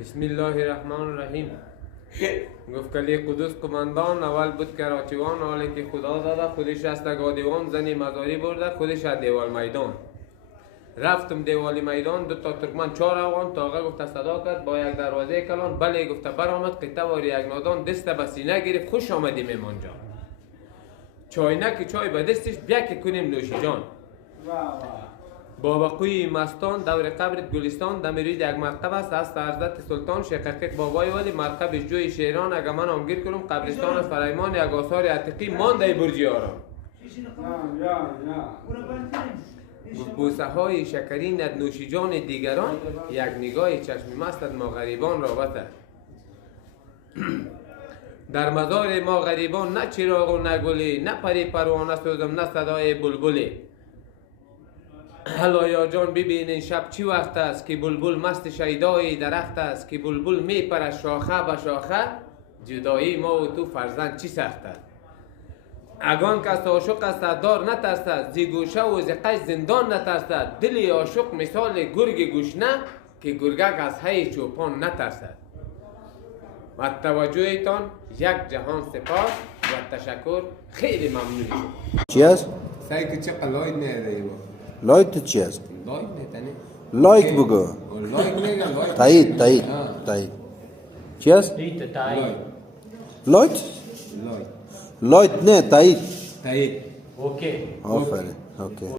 بسم الله الرحمن الرحیم. گفت کلی قدوس قماندان اول بود کراچیوان، حالی که خدا داده خودش است گادیوان، زنی مزاری برده خودش از دیوال میدان. رفتم دیوال میدان، دو تا ترکمن چهار افغان، تاغه گفته صدا کرد با یک دروازه کلان، بله گفته برآمد قطه واری یک نادان، دست به سینه گرفت خوش آمدی میمان جان. چاینک چای به دستش بیا که کنیم نوش جان. با بقوی مستان دور قبرت گلستان، دمیرید یک مرتب است از حضرت سلطان شقیق بابای ولی مرتبش جوی شیران، اگر من آمگیر کنم قبرستان از فریمان یک آثار عتیقی مانده برجی آرام. بوسه های شکرین از نوشیجان دیگران، یک نگاه چشم مست از ما غریبان را بته. در مزار ما غریبان نه چراغ و نه گلی، نه پری پروانه سوزم نه صدای بلبلی. هلایا جان ببینین شب چی وقت است که بلبل مست شیدای درخت است، که بلبل می پرد شاخه به شاخه، جدایی ما و تو فرزند چی سخت است. اگان کس عاشق است دار نترسد، زی گوشه و زی قش زندان نترسد، دلی عاشق مثال گرگ گوشنه که گرگک از هی چوپان نترسد. و توجهتان یک جهان سپاس و تشکر، خیلی ممنون شد. چی است؟ سعی که چه قلاید نیده لایک تو چی است؟ لایک نیتنی لایک بگو. لایک نیگه لایک تایید چی است؟ لایت لایت نه تایید تایید آفرین اوکی